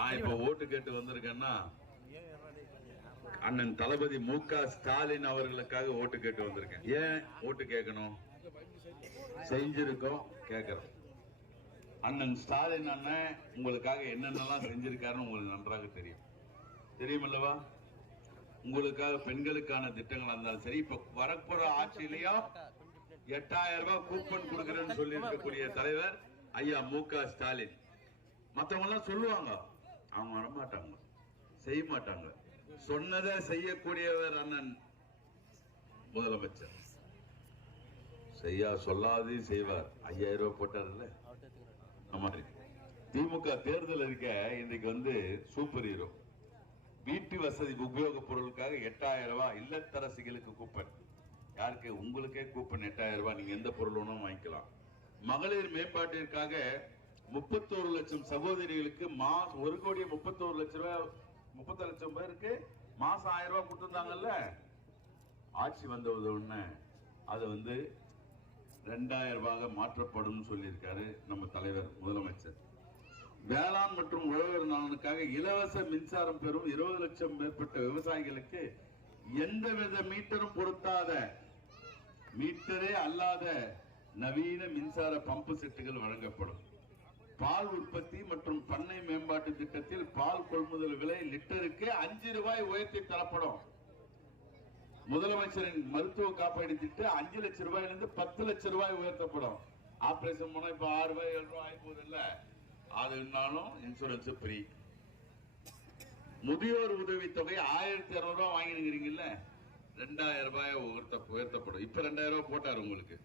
நான் இப்ப ஓட்டு கேட்டு வந்திருக்கேன்னா அண்ணன் தளபதி மு.க. ஸ்டாலின் அவர்களுக்காக ஓட்டு கேட்டு வந்திருக்கேன். ஏன் ஓட்டு கேட்கணும்? செஞ்சிருக்கோம், கேட்கிறோம். அண்ணன் ஸ்டாலின் அண்ணன் உங்களுக்காக என்னென்னலாம் செஞ்சிருக்காருன்னு உங்களுக்கு நன்றாக தெரியுமல்லவா? உங்களுக்காக பெண்களுக்கான திட்டங்களா இருந்தாலும் சரி, இப்ப வரப்போற ஆட்சியிலையும் 8000 ரூபாய் கூப்பன் கொடுக்கிறேன்னு சொல்லி இருக்கக்கூடிய தலைவர் ஐயா மு.க. ஸ்டாலின். மற்றவங்க எல்லாம் சொல்லுவாங்க, அவங்க வரமாட்டாங்க, செய்ய மாட்டாங்க. சொன்னதை செய்யக்கூடியவர் அண்ணன் முதலமைச்சர். சொல்லாதே செய்வார். 5000 ரூபாய் போட்டார்ல. திமுக தேர்தல் இருக்க இன்றைக்கு சூப்பர் ஹீரோ வீட்டு வசதி உபயோக பொருளுக்காக 8000 ரூபாய் இல்லத்தரசிகளுக்கு கூப்பன். யாருக்கு? உங்களுக்கே கூப்பன் 8000 ரூபாய். நீங்க எந்த பொருள் வேணும் வாங்கிக்கலாம். மகளிர் மேம்பாட்டிற்காக 31 லட்சம் சகோதரிகளுக்கு 1,31 லட்சம் ரூபாய், 30 லட்சம் பேருக்கு மாசம் 1000 ரூபாய் கொடுத்திருந்தாங்கல்ல. ஆட்சி வந்த உடனே அது 2000 ரூபாய் மாற்றப்படும் சொல்லியிருக்காரு நம்ம தலைவர் முதலமைச்சர். வேளாண் மற்றும் உழவர் நலனுக்காக இலவச மின்சாரம் பெறும் 20 லட்சம் மேற்பட்ட விவசாயிகளுக்கு எந்தவித மீட்டரும் பொருத்தாத, மீட்டரே அல்லாத நவீன மின்சார பம்பு செட்டுகள் வழங்கப்படும். பால் உற்பத்தி மற்றும் பண்ணை மேம்பாட்டு திட்டத்தில் பால் கொள்முதல் விலை லிட்டருக்கு 5 ரூபாய் உயர்த்தி தரப்படும். முதலமைச்சரின் மருத்துவ காப்பீடு திட்டம் 5 லட்சம் ரூபாயிலிருந்து 10 லட்சம் ரூபாய் உயர்த்தப்படும். ஆபரேஷன் போனா இப்ப 6 ரூபாய் 7 ரூபாய் ஆயிப்போது இல்ல, அது இருந்தாலும் இன்சூரன்ஸ் ஃப்ரீ. முதியோர் உதவி தொகை 1200 ரூபாய் வாங்கினுங்கிறீங்கல்ல, 2000 ரூபாய் உயர்த்தப்படும். இப்ப 2000 ரூபாய் போட்டாரு உங்களுக்கு.